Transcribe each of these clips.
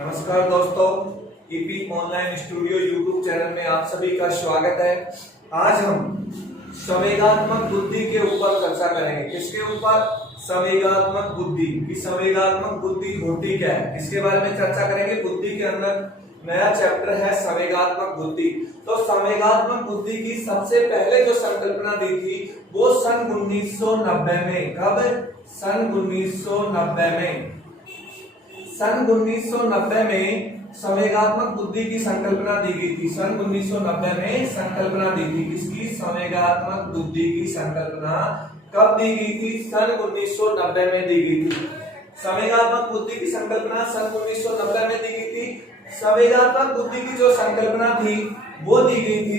नमस्कार दोस्तों, EP online studio YouTube channel में आप सभी का स्वागत है। आज हम संवेगात्मक बुद्धि के ऊपर चर्चा करेंगे। किसके ऊपर? संवेगात्मक बुद्धि की संवेगात्मक बुद्धि होती क्या है, इसके बारे में चर्चा करेंगे। बुद्धि के अंदर नया चैप्टर है संवेगात्मक बुद्धि। तो संवेगात्मक बुद्धि की सबसे पहले जो संकल्पना दी थी वो सन 1990 में। कब? सन 1990 में। सन 1990 में संवेगात्मक बुद्धि की संकल्पना दी गई थी। सन 1990 में संकल्पना दी थी। किसकी? संवेगात्मक बुद्धि की संकल्पना कब दी गई थी? सन 1990 में दी गई थी। संवेगात्मक बुद्धि की संकल्पना सन 1990 में दी गई थी। संवेगात्मक बुद्धि की जो संकल्पना थी वो दी गई थी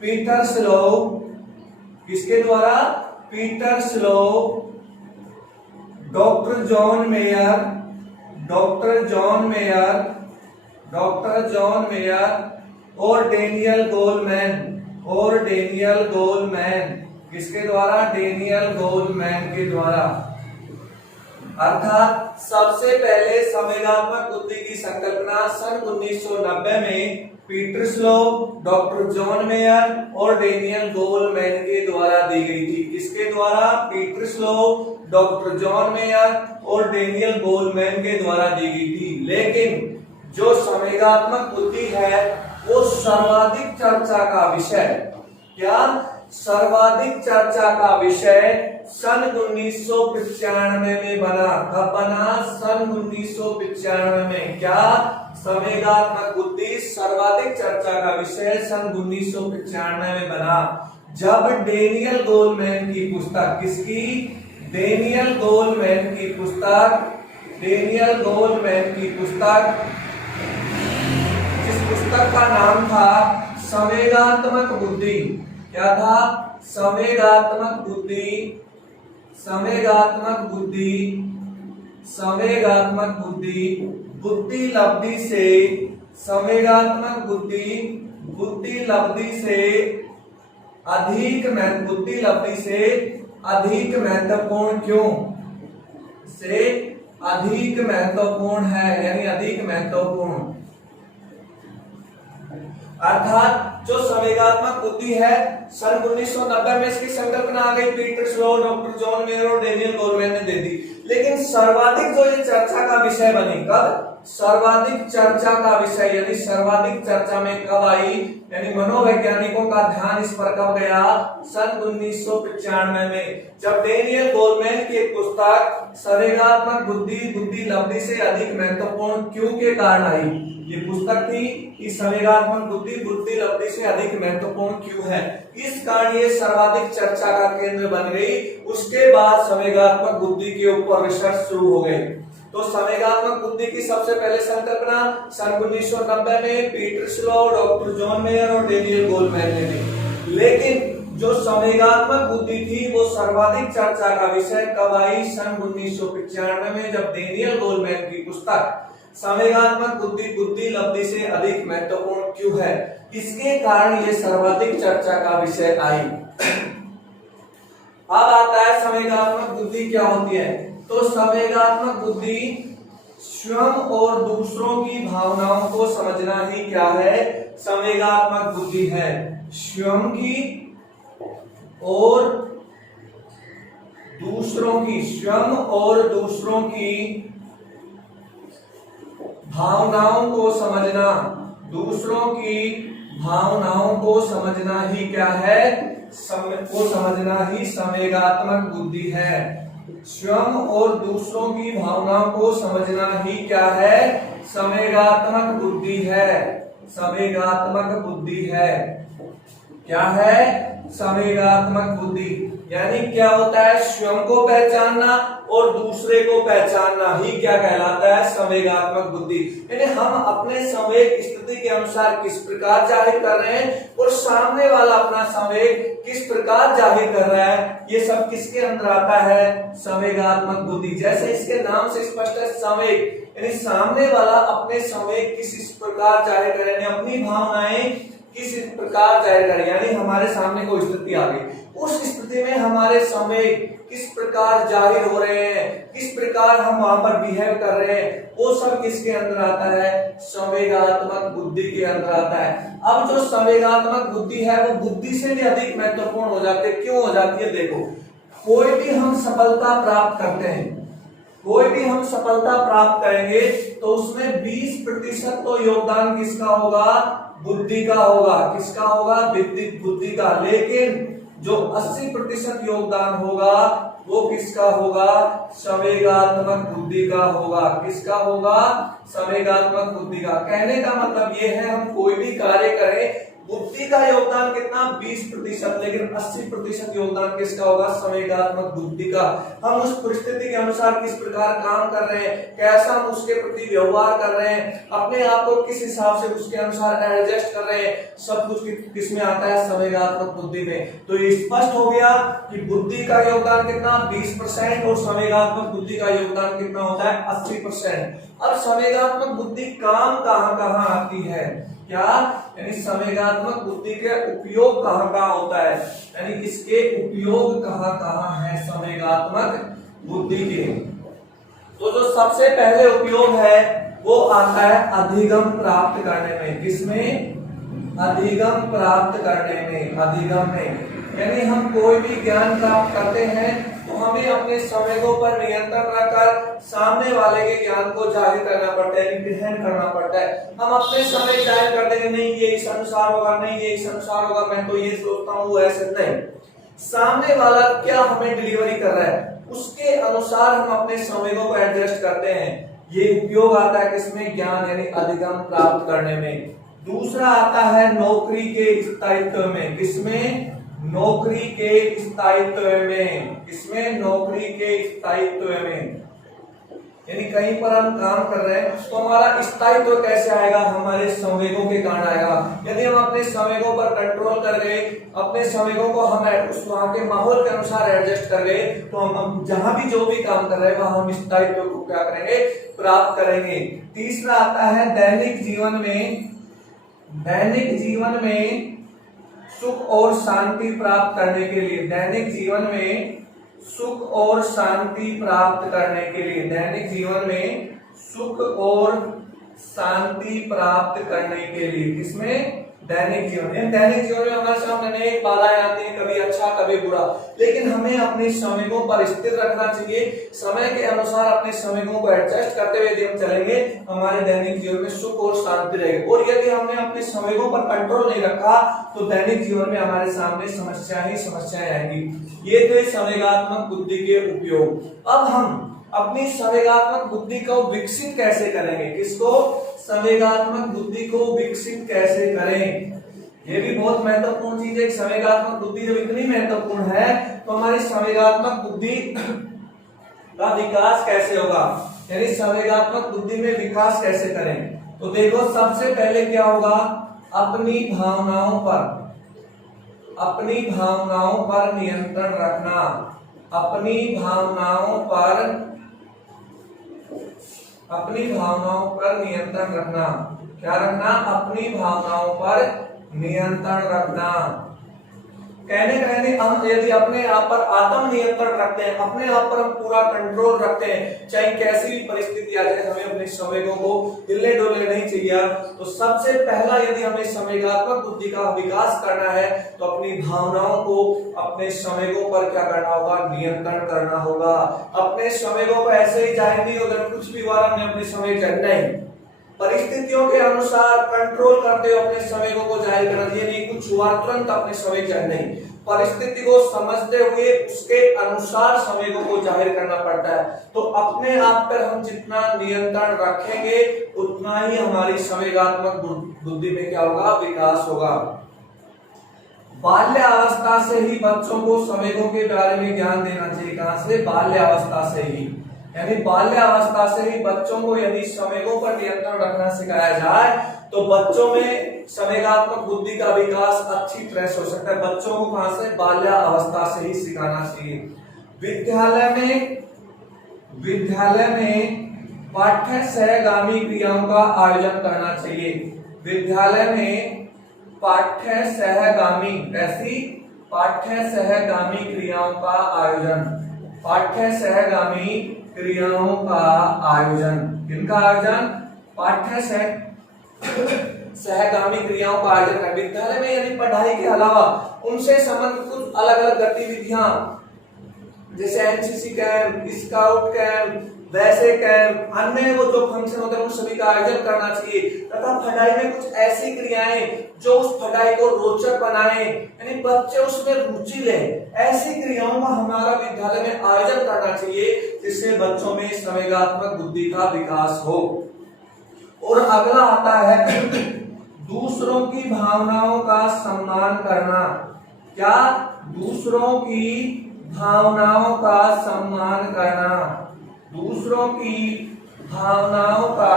पीटर स्लोव। किसके द्वारा? Peter slope, doctor John mayor, doctor John mayor, doctor John mayor और डेनियल गोलमैन, और डेनियल गोलमैन। किसके द्वारा? डेनियल गोलमैन के द्वारा। अर्थात सबसे पहले संवेगात्मक बुद्धि की संकल्पना सन 1990 में Peter slope, doctor John mayor और डेनियल गोलमैन के द्वारा दी गई थी। किसके द्वारा? Peter slope, doctor John mayor और डेनियल गोलमैन के द्वारा दी गई थी। लेकिन जो संवेगात्मक बुद्धि है वो सर्वाधिक चर्चा का विषय, क्या? सर्वाधिक चर्चा का विषय सन 1995 में बना। कब बना? सन 1995 में। क्या? संवेगात्मक बुद्धि सर्वाधिक चर्चा का विषय सन 1995 में बना, जब डेनियल गोलमैन की पुस्तक, किसकी? डेनियल गोलमैन की पुस्तक, डेनियल गोलमैन की पुस्तक, जिस पुस्तक का नाम था संवेगात्मक बुद्धि। क्या था? संवेगात्मक बुद्धि, संवेगात्मक बुद्धि, संवेगात्मक बुद्धि, बुद्धि लब्धि से, संवेगात्मक बुद्धि, बुद्धि लब्धि से अधिक बुद्धि लब्धि से अधिक महत्वपूर्ण क्यों? से अधिक महत्वपूर्ण है, यानी अधिक महत्वपूर्ण। अर्थात जो संवेगात्मक बुद्धि है सन 1990 में इसकी संकल्पना आ गई। Peter slope, doctor John mayor और डेनियल गोलमैन ने दे दी। लेकिन सर्वाधिक जो ये चर्चा का विषय बनी, कब? सर्वाधिक चर्चा का विषय, यानी सर्वाधिक चर्चा में कब आई, यानी मनोवैज्ञानिकों का ध्यान इस पर कब गया? सन 1995 में, जब डेनियल गोलमैन की एक पुस्तक संवेगात्मक बुद्धि, बुद्धि लब्धि से अधिक महत्वपूर्ण क्यों के कारण आई। ये पुस्तक थी कि संवेगात्मक बुद्धि, बुद्धि लब्धि से अधिक महत्वपूर्ण क्यों है, इस कारण ये सर्वाधिक चर्चा का केंद्र बन गई। उसके बाद संवेगात्मक बुद्धि के ऊपर रिसर्च शुरू हो गई। तो संवेगात्मक बुद्धि की सबसे पहले संकल्पना सन 1990 में Peter slope, doctor John mayor और डेनियल गोलमैन ने दी। लेकिन जो संवेगात्मक बुद्धि थी वो सर्वाधिक चर्चा का विषय कब आई? सन 1995 में, जब डेनियल गोलमैन की पुस्तक संवेगात्मक बुद्धि, बुद्धि लब्धि से अधिक महत्वपूर्ण क्यों है, इसके कारण ये सर्वाधिक चर्चा का विषय आई। अब आता है संवेगात्मक बुद्धि क्या होती है। तो संवेगात्मक बुद्धि स्वयं और दूसरों की भावनाओं को समझना ही क्या है? संवेगात्मक बुद्धि है। स्वयं की और दूसरों की, स्वयं और दूसरों की भावनाओं को समझना, दूसरों की भावनाओं को समझना ही क्या है? को समझना ही संवेगात्मक बुद्धि है। स्वयं और दूसरों की भावनाओं को समझना ही क्या है? संवेगात्मक बुद्धि है। संवेगात्मक बुद्धि है। क्या है? संवेगात्मक बुद्धि। यानी क्या होता है? स्वयं को पहचानना और दूसरे को पहचानना ही क्या कहलाता है? संवेगात्मक बुद्धि। यानी हम अपने संवेग स्थिति के अनुसार किस प्रकार जाहिर कर रहे हैं और सामने वाला अपना संवेग किस प्रकार जाहिर कर रहा है, ये सब किसके अंदर आता है? संवेगात्मक बुद्धि। जैसे इसके नाम से स्पष्ट है, संवेग, यानी सामने वाला अपने संवेग किस प्रकार जाहिर कर रहे हैं, अपनी भावनाएं किस प्रकार जाहिर करें। यानी हमारे सामने कोई स्थिति आ गई, उस स्थिति में हमारे संवेग किस प्रकार जाहिर हो रहे हैं, किस प्रकार हम वहां पर बिहेव कर रहे हैं, वो सब किसके अंदर आता है, संवेगात्मक बुद्धि के अंदर आता है। अब जो संवेगात्मक बुद्धि है वो बुद्धि से भी अधिक महत्वपूर्ण हो जाती है। क्यों हो जाती है? देखो, कोई भी हम सफलता प्राप्त करते हैं, कोई भी हम सफलता प्राप्त करेंगे तो उसमें 20% तो योगदान किसका होगा, बुद्धि का होगा। किसका होगा? बुद्धि का। लेकिन जो 80% योगदान होगा वो किसका होगा, संवेगात्मक बुद्धि का होगा। किसका होगा? संवेगात्मक बुद्धि का। कहने का मतलब ये है, हम कोई भी कार्य करें, बुद्धि का योगदान कितना, 20%, लेकिन 80% योगदान किसका होगा, संवेगात्मक बुद्धि का। हम उस परिस्थिति के अनुसार किस प्रकार काम कर रहे हैं, कैसा हम उसके प्रति व्यवहार कर रहे हैं, अपने आप को किस हिसाब से उसके अनुसार एडजस्ट कर रहे हैं, सब कुछ किसमें आता है, संवेगात्मक बुद्धि में। तो ये स्पष्ट हो गया कि बुद्धि का योगदान कितना, 20%, और संवेगात्मक बुद्धि का योगदान कितना होता है, 80%। अब संवेगात्मक बुद्धि काम कहां कहां आती है, क्या, यानी संवेगात्मक बुद्धि के उपयोग कहां कहां होता है, यानी इसके उपयोग कहां कहां है संवेगात्मक बुद्धि के। तो जो सबसे पहले उपयोग है वो आता है अधिगम प्राप्त करने में। किसमें? अधिगम प्राप्त करने में, अधिगम में। यानी हम कोई भी ज्ञान प्राप्त करते हैं तो हमें अपने संवेगों पर नियंत्रण रखकर सामने वाले के ज्ञान को जाहिर करना पड़ता है, ग्रहण करना पड़ता है। हम अपने समय जाहिर कर देंगे, नहीं ये इस अनुसार होगा, नहीं ये इस अनुसार होगा, मैं तो ये सोचता हूँ, ऐसे नहीं। सामने वाला क्या हमें डिलीवरी कर रहा है उसके अनुसार हम अपने संवेगों को एडजस्ट करते हैं। ये उपयोग आता है किसमें, ज्ञान यानी अधिगम प्राप्त करने में। दूसरा आता है नौकरी के स्थायित्व में। किसमें? नौकरी के स्थायित्व में। किसमें? नौकरी के स्थायित्व में। यानी कहीं पर हम काम कर रहे हैं तो हमारा स्थायित्व कैसे आएगा, हमारे संवेगों के कारण आएगा। यदि हम अपने संवेगों पर कंट्रोल कर गए, अपने संवेगों को हम उस वहां के माहौल के अनुसार एडजस्ट कर गए, तो हम जहां भी जो भी काम कर रहे हैं वहां हम स्थायित्व को क्या करेंगे, प्राप्त करेंगे। तीसरा आता है दैनिक जीवन में, दैनिक जीवन में सुख और शांति प्राप्त करने के लिए, दैनिक जीवन में सुख और शांति प्राप्त करने के लिए, दैनिक जीवन में सुख और शांति प्राप्त करने के लिए। किसमें? दैनिक जीवन। दैनिक जीवन में हमारे सामने अनेक बाधाएं आती हैं, कभी अच्छा कभी बुरा, लेकिन हमें अपने संवेगों पर स्थिर रखना चाहिए। समय के अनुसार अपने संवेगों को एडजस्ट करते हुए यदि हम चलेंगे हमारे दैनिक जीवन में सुख और शांति रहेगी। और यदि हमने अपने संवेगों पर कंट्रोल नहीं रखा तो दैनिक जीवन में हमारे सामने समस्याएं ही समस्याएं आएंगी। ये थे संवेगात्मक बुद्धि के उपयोग। अब हम अपनी संवेगात्मक बुद्धि को विकसित कैसे करेंगे, किसको, संवेगात्मक बुद्धि को विकसित कैसे करें, ये भी बहुत महत्वपूर्ण चीज है। संवेगात्मक बुद्धि जब इतनी महत्वपूर्ण है तो हमारी संवेगात्मक बुद्धि का विकास कैसे होगा, यानी संवेगात्मक बुद्धि में विकास कैसे करें। तो देखो, सबसे पहले क्या होगा, अपनी भावनाओं पर नियंत्रण रखना। अपनी भावनाओं पर नियंत्रण रखना। क्या रखना? अपनी भावनाओं पर नियंत्रण रखना। कहने हम यदि अपने आप पर आत्म नियंत्रण रखते हैं, अपने आप पर हम पूरा कंट्रोल रखते हैं, चाहे कैसी भी परिस्थिति आ जाए, हमें अपने संवेगों को हिलने डोलने नहीं चाहिए। तो सबसे पहला यदि हमें संवेगात्मक बुद्धि का विकास करना है तो अपनी भावनाओं को, अपने संवेगों पर क्या करना होगा, नियंत्रण करना होगा। अपने संवेगों को ऐसे ही जाहिर नहीं होगा, कुछ भी हुआ हमने अपने संवेग नहीं, परिस्थितियों के अनुसार कंट्रोल करते हुए अपने संवेगों को जाहिर करना चाहिए। नहीं कुछ हुआ तुरंत अपने संवेग जाहिर नहीं, परिस्थिति को समझते हुए उसके अनुसार संवेगों को जाहिर करना पड़ता है। तो अपने आप पर हम जितना नियंत्रण रखेंगे उतना ही हमारी संवेगात्मक बुद्धि में क्या होगा, विकास होगा। बाल्यावस्था से ही बच्चों को संवेगों के बारे में ज्ञान देना चाहिए। कहां से? बाल्यावस्था से ही, यानी बाल्यावस्था से ही बच्चों को यदि संवेगों पर नियंत्रण रखना सिखाया जाए तो बच्चों में संवेगात्मक बुद्धि का विकास अच्छी तरह से हो सकता है। बच्चों को कहां से? बाल्यावस्था से ही सिखाना चाहिए। विद्यालय में पाठ्य सहगामी क्रियाओं का आयोजन करना चाहिए। विद्यालय में पाठ्य सहगामी ऐसी पाठ्य सहगामी क्रियाओं का आयोजन, पाठ्य सहगामी क्रियाओं का आयोजन, किनका आयोजन, पाठ्य सहगामी क्रियाओं का आयोजन कर विद्यालय में, यानी पढ़ाई के अलावा उनसे संबंधित कुछ अलग अलग गतिविधियां जैसे एनसीसी कैंप, स्काउट कैंप, वैसे कैंप, अन्य वो जो फंक्शन होते हैं उन सभी का आयोजन करना चाहिए तथा पढ़ाई में कुछ ऐसी क्रियाएं जो उस पढ़ाई को रोचक बनाए, यानी बच्चे उसमें रुचि लें, ऐसी क्रियाओं का हमारा विद्यालय में आयोजन करना चाहिए जिससे बच्चों में संवेगात्मक बुद्धि का विकास हो। और अगला आता है दूसरों की भावनाओं का सम्मान करना। क्या, दूसरों की भावनाओं का सम्मान करना, दूसरों की भावनाओं का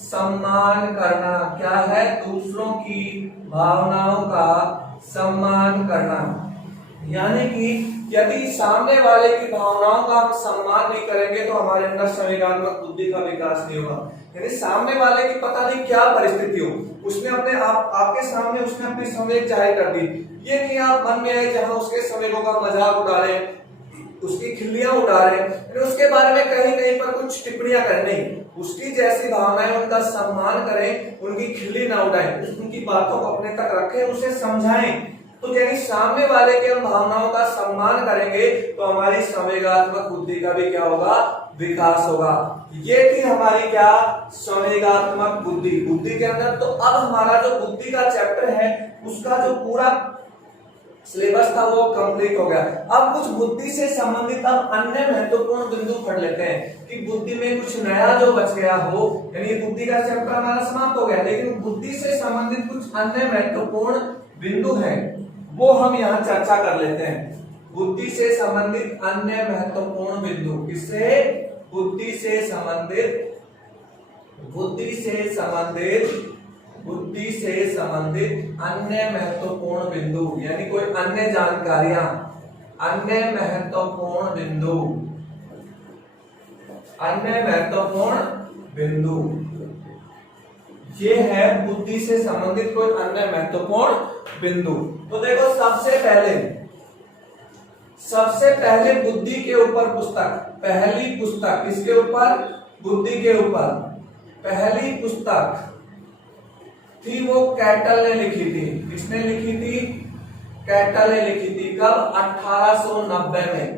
सम्मान करना। क्या है, दूसरों की भावनाओं का सम्मान करना, यानी कि यदि सामने वाले की भावनाओं का हम सम्मान नहीं करेंगे तो हमारे अंदर संवेगात्मक बुद्धि का विकास नहीं होगा। यानी सामने वाले की पता नहीं क्या परिस्थिति हो, उसने अपने आपके सामने उसने अपनी संवेग जाहिर कर दी, ये नहीं आप मन में आए जहां उसके संवेगों का मजाक उड़ा रहे, उसकी खिल्लियां उड़ा रहे, उसके बारे में कहीं कहीं पर कुछ टिप्पणियां करनी, उसकी जैसी भावनाएं उनका सम्मान करें, उनकी खिल्ली ना उड़ाएं, उनकी बातों को अपने तक रखें, उसे समझाएं। तो यानी सामने वाले के हम भावनाओं का सम्मान करेंगे तो हमारी संवेगात्मक बुद्धि का भी क्या होगा, विकास होगा। ये थी हमारी क्या, संवेगात्मक बुद्धि। बुद्धि के अंदर तो अब हमारा जो बुद्धि का चैप्टर है उसका जो पूरा सिलेबस था वो कंप्लीट हो गया। अब कुछ बुद्धि से संबंधित अब अन्य महत्वपूर्ण बिंदु पढ़ लेते हैं कि बुद्धि में कुछ नया जो बच गया हो, यानी बुद्धि का चैप्टर हमारा समाप्त हो गया, लेकिन बुद्धि से संबंधित कुछ अन्य महत्वपूर्ण बिंदु हैं वो हम यहाँ चर्चा कर लेते हैं। बुद्धि से संबंधित अन्य महत्वपूर्ण बिंदु, किससे, बुद्धि से संबंधित, बुद्धि से संबंधित अन्य महत्वपूर्ण बिंदु, यानी कोई अन्य जानकारियां, अन्य महत्वपूर्ण बिंदु, अन्य महत्वपूर्ण बिंदु, ये है बुद्धि से संबंधित कोई अन्य महत्वपूर्ण बिंदु। तो देखो सबसे पहले बुद्धि के ऊपर पुस्तक, पहली पुस्तक किसके ऊपर, बुद्धि के ऊपर पहली पुस्तक थी वो कैटल ने लिखी थी। किसने लिखी थी, कैटल ने लिखी थी। कब, 1890 में।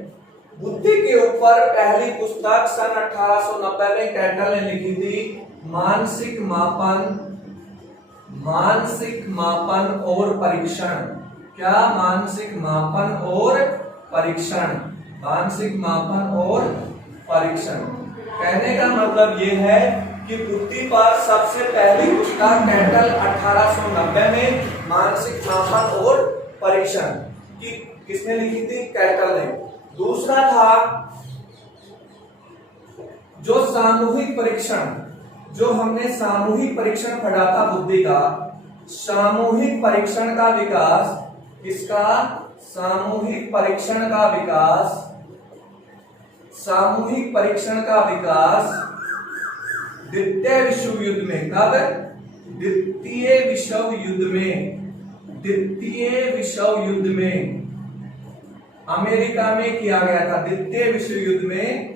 बुद्धि के ऊपर पहली पुस्तक सन 1890 में कैटल ने लिखी थी। मानसिक मापन और परीक्षण। क्या, मानसिक मापन और परीक्षण, मानसिक मापन और परीक्षण। कहने का मतलब ये है कि बुद्धि पर सबसे पहली पुस्तक कैटल 1890 में मानसिक मापन और परीक्षण की किसने लिखी थी, कैटल ने। दूसरा था जो सामूहिक परीक्षण, जो हमने सामूहिक परीक्षण पढ़ा था बुद्धि का, सामूहिक परीक्षण का विकास, किसका, सामूहिक परीक्षण का विकास, सामूहिक परीक्षण का विकास द्वितीय विश्व युद्ध में। कब, द्वितीय विश्व युद्ध में, द्वितीय विश्व युद्ध में अमेरिका में किया गया था। द्वितीय विश्व युद्ध में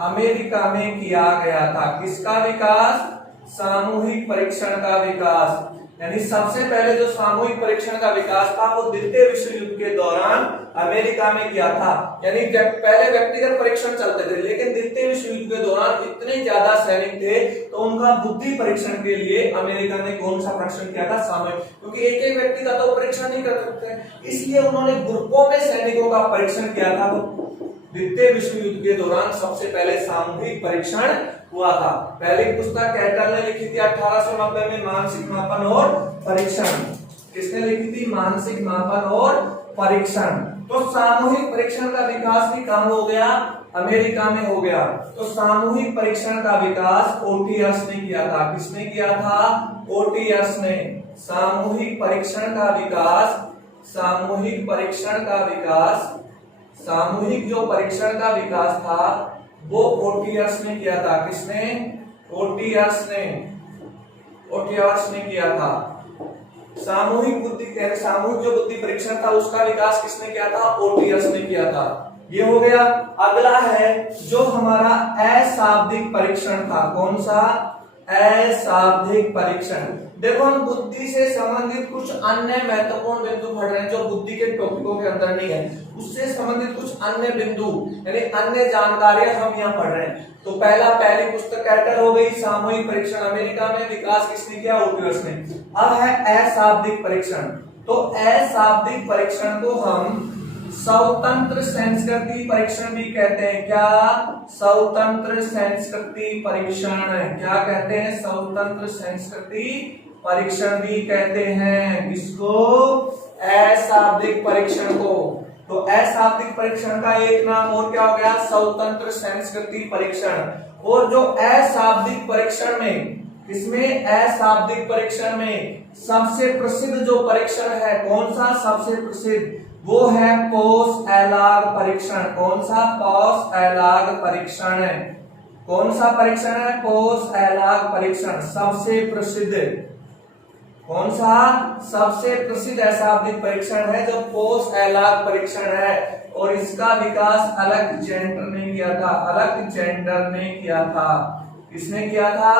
अमेरिका में किया गया था। किसका विकास, सामूहिक परीक्षण का विकास। यानी सबसे पहले जो सामूहिक परीक्षण का विकास था वो द्वितीय विश्व युद्ध के दौरान अमेरिका में किया था। यानी पहले व्यक्तिगत परीक्षण चलते थे, लेकिन द्वितीय विश्व युद्ध के दौरान इतने ज्यादा सैनिक थे तो उनका बुद्धि परीक्षण के लिए अमेरिका ने कौन सा परीक्षण किया था, सामूहिक। क्योंकि एक एक व्यक्ति का तो परीक्षण नहीं कर सकते, इसलिए उन्होंने ग्रुपों में सैनिकों का परीक्षण किया था। तो द्वितीय विश्व युद्ध के दौरान सबसे पहले सामूहिक परीक्षण हुआ था। पहली पुस्तक कैटल ने लिखी थी 1890 में, मानसिक मापन और परीक्षण। किसने लिखी थी, मानसिक मापन और परीक्षण। तो सामूहिक परीक्षण का विकास भी कहाँ हो गया, अमेरिका में हो गया। तो सामूहिक परीक्षण का विकास ओटीएस ने किया था। किसने किया था, ओटीएस ने। सामूहिक परीक्षण का विकास, सामूहिक परीक्षण का विकास, सामूहिक जो परीक्षण का विकास था वो ओटीएस ने किया था। किसने, ओटीएस ने, ओटीएस ने किया था। सामूहिक बुद्धि सामूहिक जो बुद्धि परीक्षण था उसका विकास किसने किया था? ओटियस ने किया था। ये हो गया। अगला है जो हमारा अशाब्दिक परीक्षण था। कौन सा? अशाब्दिक परीक्षण। देखो हम बुद्धि से संबंधित कुछ अन्य महत्वपूर्ण बिंदु पढ़ रहे हैं जो बुद्धि के टॉपिकों के अंदर नहीं है, उससे संबंधित कुछ अन्य बिंदु यानी अन्य जानकारियां हम यहाँ पढ़ रहे हैं। तो पहली पुस्तक कैटर हो गई सामूहिक परीक्षण, अमेरिका में विकास किसने किया? ओटियस ने। अब है अशाब्दिक परीक्षण। तो अशाब्दिक परीक्षण को हम स्वतंत्र संस्कृति परीक्षण भी कहते हैं। क्या? स्वतंत्र संस्कृति परीक्षण। क्या कहते हैं? स्वतंत्र संस्कृति परीक्षण भी कहते हैं। किसको? अशाब्दिक परीक्षण को। तो अशाब्दिक परीक्षण का एक नाम और क्या हो गया? स्वतंत्र संस्कृति परीक्षण। और जो अशाब्दिक परीक्षण में, इसमें अशाब्दिक परीक्षण में सबसे प्रसिद्ध जो परीक्षण है, कौन सा सबसे प्रसिद्ध? वो है पोस्ट-एलाग परीक्षण। कौन सा? पोस्ट-एलाग परीक्षण है। कौन सा परीक्षण है? पोस्ट-एलाग परीक्षण सबसे प्रसिद्ध। कौन सा? सबसे प्रसिद्ध अशाब्दिक परीक्षण है जो पोस्ट-एलाग परीक्षण है। और इसका विकास अलेक्जेंडर ने किया था। अलेक्जेंडर ने किया था। किसने किया था?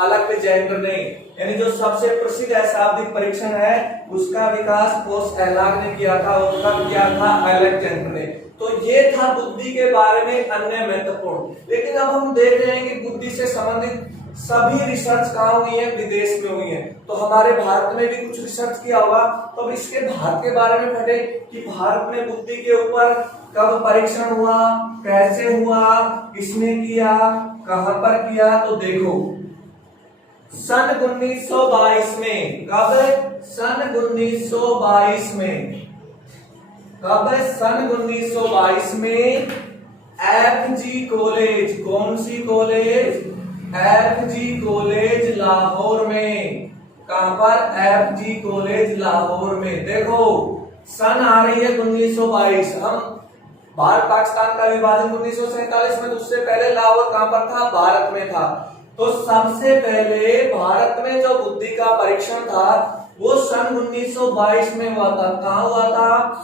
अलेक्जेंडर ने। यानी जो सबसे प्रसिद्ध अशाब्दिक परीक्षण है उसका विकास पोस्ट-एलाग ने किया था। और कब किया था? अलेक्जेंडर ने। तो ये था बुद्धि के बारे में अन्य महत्वपूर्ण। लेकिन अब हम देख रहे हैं कि बुद्धि से संबंधित सभी रिसर्च कहाँ हुई है? विदेश में हुई है। तो हमारे भारत में भी कुछ रिसर्च किया होगा। तो अब इसके भारत के बारे में पढ़े कि भारत में बुद्धि के ऊपर कब परीक्षण हुआ, कैसे हुआ, किसने किया, कहां पर किया। तो देखो सन 1922 में। कब? सन 1922 में। कब? सन 1922 में FG कॉलेज। कौन सी कॉलेज? FG कॉलेज लाहौर में। कहां पर? FG कॉलेज लाहौर में। देखो सन आ रही है 1922। हम भारत पाकिस्तान का विभाजन 1947 में, उससे पहले लाहौर कहां पर था? भारत में था। तो सबसे पहले भारत में जो बुद्धि का परीक्षण था वो सन 1922 में हुआ था। कहां हुआ था?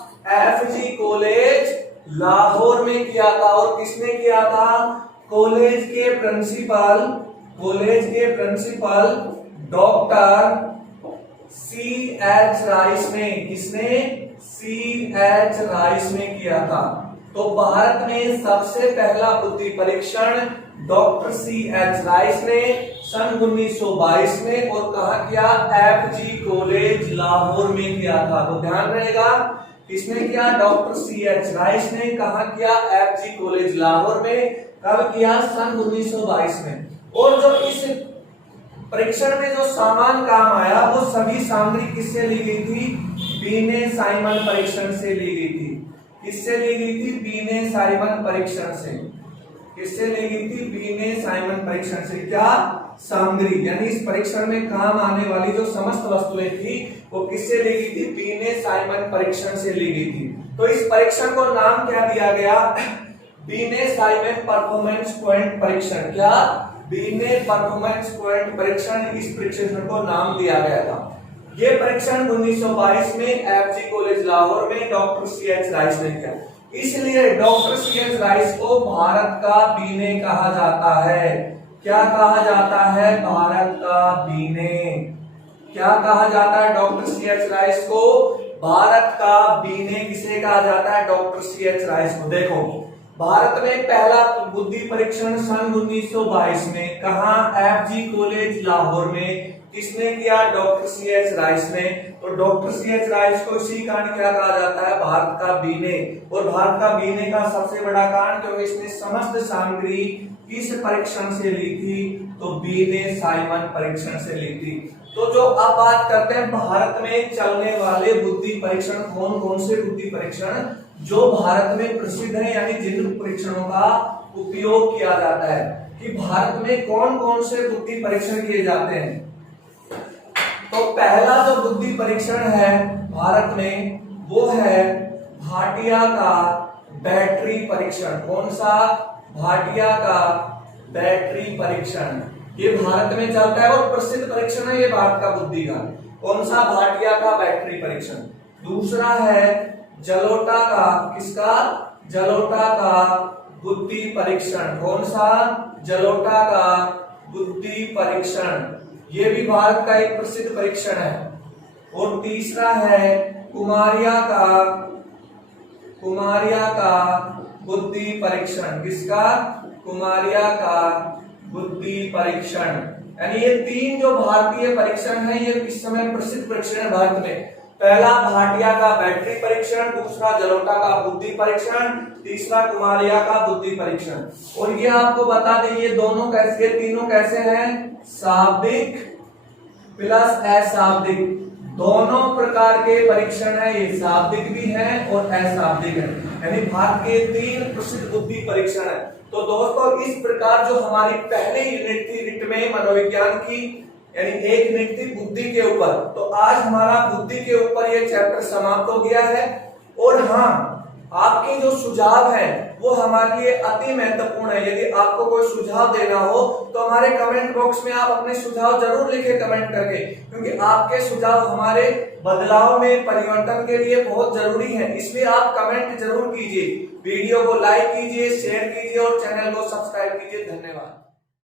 FG कॉलेज लाहौर में किया था। और किसने किया था? कॉलेज के प्रिंसिपल डॉक्टर CH राइस ने। किसने? CH राइस ने किया था। तो भारत में सबसे पहला बुद्धि परीक्षण डॉक्टर CH राइस ने सन 1922 में और कहा किया? FG कॉलेज लाहौर में किया था। तो ध्यान रहेगा किसने किया? डॉक्टर CH राइस ने। कहा किया? FG कॉलेज लाहौर में। कब किया? सन 1922 में। और जो इस परीक्षण में जो सामान काम आया वो सभी सामग्री किससे ली गई थी? बीने साइमन परीक्षण से ली गई थी। किससे ली गई थी? बीने साइमन परीक्षण से। किससे ली गई थी? बीने साइमन परीक्षण से। क्या? सामग्री यानी इस परीक्षण में काम आने वाली जो समस्त वस्तुएं थी वो किससे ली गई थी? बीने साइमन परीक्षण से ली गई थी। तो इस परीक्षण को नाम क्या दिया गया? बीने साइमन परफॉर्मेंस पॉइंट परीक्षण। क्या? बीने परफॉर्मेंस पॉइंट परीक्षण। इस परीक्षण को नाम दिया गया था। ये परीक्षण 1922 में FG कॉलेज लाहौर में डॉक्टर CH राइस ने किया। इसलिए डॉक्टर CH राइस को भारत का बीने कहा जाता है। क्या कहा जाता है? भारत का बीने। क्या कहा जाता है? डॉक्टर CH राइस को भारत का बीने। किसे कहा जाता है? डॉक्टर CH राइस को। देखो भारत में पहला बुद्धि परीक्षण सन 1922 में। कहा? FG कॉलेज लाहौर में। किसने किया? डॉक्टर CH राइस ने। तो डॉक्टर CH राइस को इसी कारण क्या कहा जाता है? भारत का बीने। और भारत का बीने का सबसे बड़ा कारण क्योंकि इसने समस्त सामग्री किस परीक्षण से ली थी? तो बीने साइमन परीक्षण से ली थी। तो जो अब बात करते हैं भारत में चलने वाले बुद्धि परीक्षण, कौन कौन से बुद्धि परीक्षण जो भारत में प्रसिद्ध है, यानी जिन परीक्षणों का उपयोग किया जाता है कि भारत में कौन कौन से बुद्धि परीक्षण किए जाते हैं। तो पहला जो बुद्धि परीक्षण है भारत में वो है भाटिया का बैटरी परीक्षण। कौन सा? भाटिया का बैटरी परीक्षण। ये भारत में चलता है और प्रसिद्ध परीक्षण है ये भारत का बुद्धि का। कौन सा? भाटिया का बैटरी परीक्षण। दूसरा है जलोटा का, किसका? जलोटा का बुद्धि परीक्षण। कौन सा? जलोटा का बुद्धि परीक्षण। ये भी भारत का एक प्रसिद्ध परीक्षण है। और तीसरा है कुमारिया का बुद्धि परीक्षण। किसका? कुमारिया का बुद्धि परीक्षण। यानी ये तीन जो भारतीय परीक्षण है, ये इस समय प्रसिद्ध परीक्षण है भारत में। पहला भाटिया का बैटरी परीक्षण, दूसरा जलोटा का बुद्धि परीक्षण, तीसरा कुमारिया का बुद्धि परीक्षण। और ये आपको बता दें ये दोनों कैसे, तीनों कैसे हैं? शाब्दिक प्लस अशाब्दिक, दोनों प्रकार के परीक्षण है। ये शाब्दिक भी है और अशाब्दिक है, यानी भारत के तीन प्रसिद्ध बुद्धि परीक्षण है। तो दोस्तों इस प्रकार जो हमारी पहली यूनिट थी रिट में मनोविज्ञान की, यानी एक यूनिट थी बुद्धि के ऊपर, तो आज हमारा बुद्धि के ऊपर ये चैप्टर समाप्त हो गया है। और हाँ, आपके जो सुझाव है वो हमारे लिए अति महत्वपूर्ण है। यदि आपको कोई सुझाव देना हो तो हमारे कमेंट बॉक्स में आप अपने सुझाव जरूर लिखें कमेंट करके, क्योंकि आपके सुझाव हमारे बदलाव में, परिवर्तन के लिए बहुत जरूरी है। इसलिए आप कमेंट जरूर कीजिए, वीडियो को लाइक कीजिए, शेयर कीजिए और चैनल को सब्सक्राइब कीजिए। धन्यवाद।